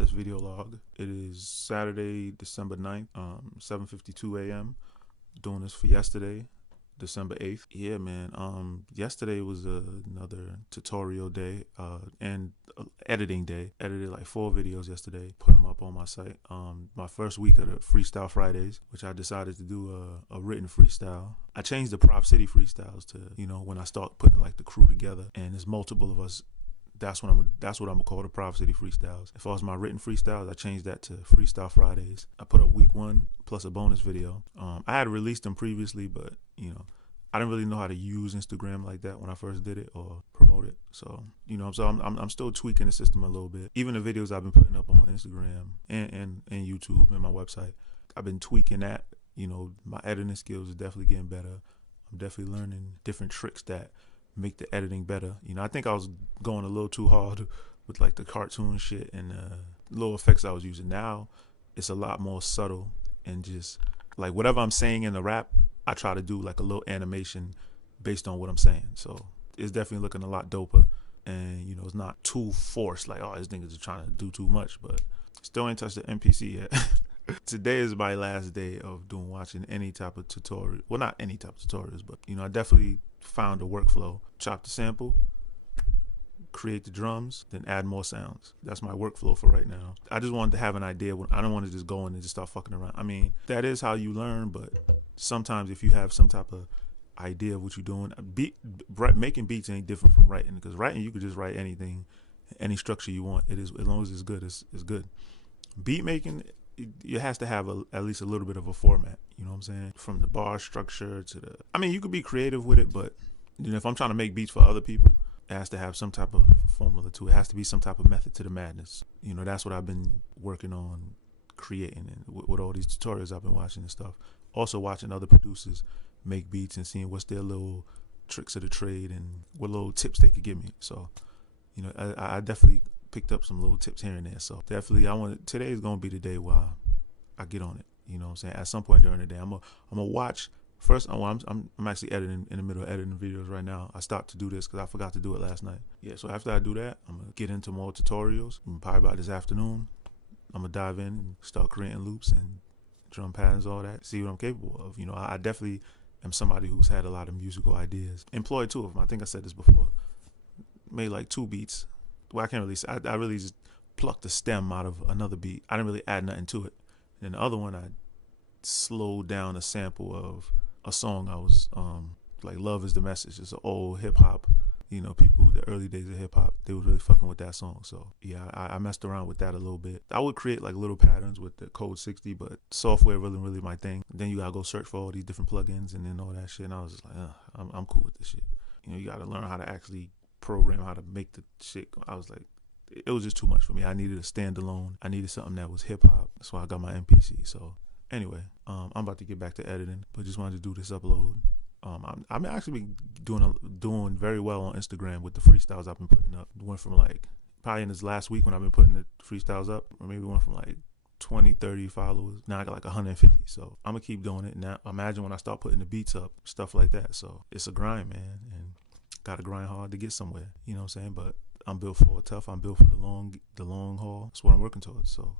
process video log. It is Saturday, December 9th, 7:52 a.m. Doing this for yesterday, December 8th. Yeah, man. Yesterday was another tutorial day and editing day. Edited like 4 videos yesterday. Put them up on my site. My first week of the Freestyle Fridays, which I decided to do a written freestyle. I changed the Prov City freestyles to, when I start putting like the crew together and there's multiple of us. That's what I'm gonna call the Prov City freestyles. As far as my written freestyles, I changed that to Freestyle Fridays. I put up week 1 plus a bonus video. I had released them previously, but I didn't really know how to use Instagram like that when I first did it or promote it. So I'm still tweaking the system a little bit. Even the videos I've been putting up on Instagram and YouTube and my website, I've been tweaking that. My editing skills are definitely getting better. I'm definitely learning different tricks that make the editing better. I think I was going a little too hard with like the cartoon shit and little effects I was using. Now it's a lot more subtle and just like whatever I'm saying in the rap, I try to do like a little animation based on what I'm saying. So it's definitely looking a lot doper, and it's not too forced like, oh, this nigga's just trying to do too much, but still ain't touched the NPC yet. Today is my last day of watching any type of tutorial. Well, not any type of tutorials, but I definitely found a workflow. Chop the sample, create the drums, then add more sounds. That's my workflow for right now. I just wanted to have an idea. I don't want to just go in and just start fucking around. I mean, that is how you learn, but sometimes if you have some type of idea of what you're doing, making beats ain't different from writing, because writing, you could just write anything, any structure you want. It is, as long as it's good, it's good. Beat making, it has to have at least a little bit of a format. You know what I'm saying? From the bar structure to you could be creative with it, but if I'm trying to make beats for other people, it has to have some type of formula to it. It has to be some type of method to the madness. That's what I've been working on creating, and with all these tutorials I've been watching and stuff. Also watching other producers make beats and seeing what's their little tricks of the trade and what little tips they could give me. So, I definitely picked up some little tips here and there. So definitely today is gonna be the day where I get on it. You know what I'm saying? At some point during the day, I'm gonna watch. First, I'm actually editing, in the middle of editing videos right now. I stopped to do this because I forgot to do it last night. Yeah, so after I do that, I'm gonna get into more tutorials. Probably about this afternoon, I'm gonna dive in and start creating loops and drum patterns, all that. See what I'm capable of. I definitely am somebody who's had a lot of musical ideas. Employed 2 of them. I think I said this before. Made like 2 beats. Well, I can't really say. I really just plucked the stem out of another beat. I didn't really add nothing to it. And the other one, I slowed down a sample of a song I was like Love Is The Message. It's an old hip hop, people, the early days of hip hop, they was really fucking with that song. So yeah, I messed around with that a little bit. I would create like little patterns with the Code 60, but software wasn't really my thing. Then you gotta go search for all these different plugins and then all that shit, and I was just like, I'm cool with this shit. You gotta learn how to actually program, how to make the shit. I was like, it was just too much for me. I needed a standalone. I needed something that was hip hop. That's why I got my MPC. So anyway, I'm about to get back to editing, but just wanted to do this upload. I'm actually doing very well on Instagram with the freestyles I've been putting up. Went from like, probably in this last week when I've been putting the freestyles up, or maybe went from like 20, 30 followers. Now I got like 150. So I'm gonna keep doing it. Now imagine when I start putting the beats up, stuff like that. So it's a grind, man, and gotta grind hard to get somewhere. You know what I'm saying? But I'm built for it tough. I'm built for the long haul. That's what I'm working towards. So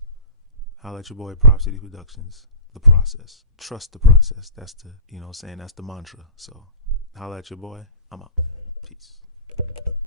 holla at your boy, Provcityproductions. The process. Trust the process. That's the, that's the mantra. So holla at your boy. I'm out. Peace.